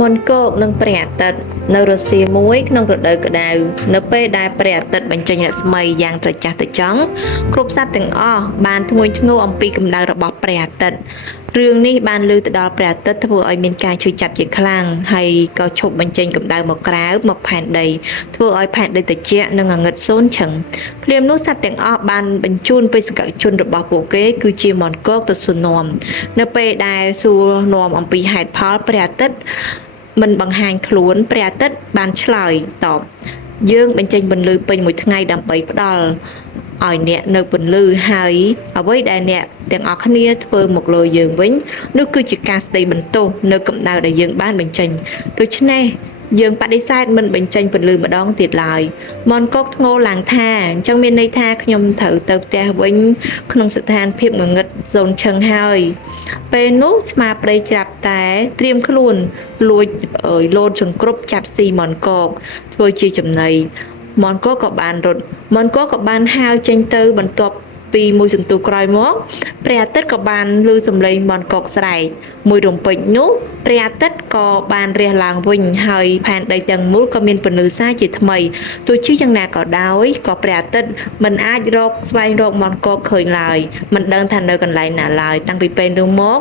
មុនកោកនឹងព្រះអាទិត្យនៅរសៀលមួយក្នុងរដូវក្តៅនៅពេលដែលព្រះអាទិត្យបញ្ចេញរស្មីយ៉ាងត្រចះត្រចង់គ្រប់សត្វទាំងអស់បានធ្ងន់ធ្ងរអំពីកម្ដៅរបស់ព្រះអាទិត្យរឿងនេះបានលើទៅដល់ព្រះអាទិត្យធ្វើឲ្យមានការឈឺចាប់ជាខ្លាំងហើយក៏ឈប់បញ្ចេញកម្ដៅមកក្រៅមកផែនដីធ្វើឲ្យផែនដីត្រជាក់និងងងឹតសូន្យឈឹងភ្លាមនោះសត្វទាំងអស់បានបញ្ជូនបេសកជនរបស់ពួកគេគឺជាមាន់គកទៅសួរនាំនៅពេលដែលសួរនាំអំពីហេតុផលព្រះអាទិត្យមិនបង្ហាញខ្លួនព្រះអាទិត្យបានឆ្លើយតបយើងបញ្ចេញពន្លឺពេញមួយថ្ងៃដើម្បីផ្ដល់ឲ្យអ្នកនៅពន្លឺហើយអ្វីដែលអ្នកទាំងអស់គ្នាធ្វើមកលើយើងវិញនោះគឺជាការស្ដីបន្ទោសនៅកម្ដៅដែលយើងបានបញ្ចេញដូច្នេះយើងបដិសេធមិនបញ្ចេញពន្លឺម្ដងទៀតឡើយមនកកធ្ងរឡើងថាអញ្ចឹងមានន័យថាខ្ញុំត្រូវទៅផ្ទះវិញក្នុងស្ថានភាពងងឹតសូន្យឈឹងហើយពេលនោះស្មាប្តីច្រាប់តែត្រៀមខ្លួនលួចលោតចង្គ្រប់ចាប់ស៊ីមនកកធ្វើជាចំណីមនកកក៏បានរត់មនកកក៏បានហាវចេញទៅបន្ទាប់ពីមួយសន្ទុះក្រោយមកព្រះអាទិត្យក៏បានឮសំឡេងមនកកស្រែកមួយរំពេចនោះព្រះអាទិត្យក៏បានរះឡើងវិញហើយផែនដីទាំងមូលក៏មានពន្លឺសាជាថ្មីទោះជាយ៉ាងណាក៏ដោយក៏ព្រះអាទិត្យមិនអាចស្វែងរកមនកកឃើញឡើយមិនដឹងថានៅកន្លែងណាឡើយតាំងពីពេលនោះមក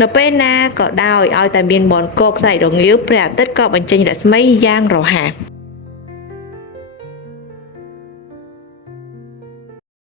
នៅពេលណាក៏ដោយឲ្យតែមានមនកកស្រែករងាវព្រះអាទិត្យក៏បញ្ចេញរស្មីយ៉ាងរហ័ស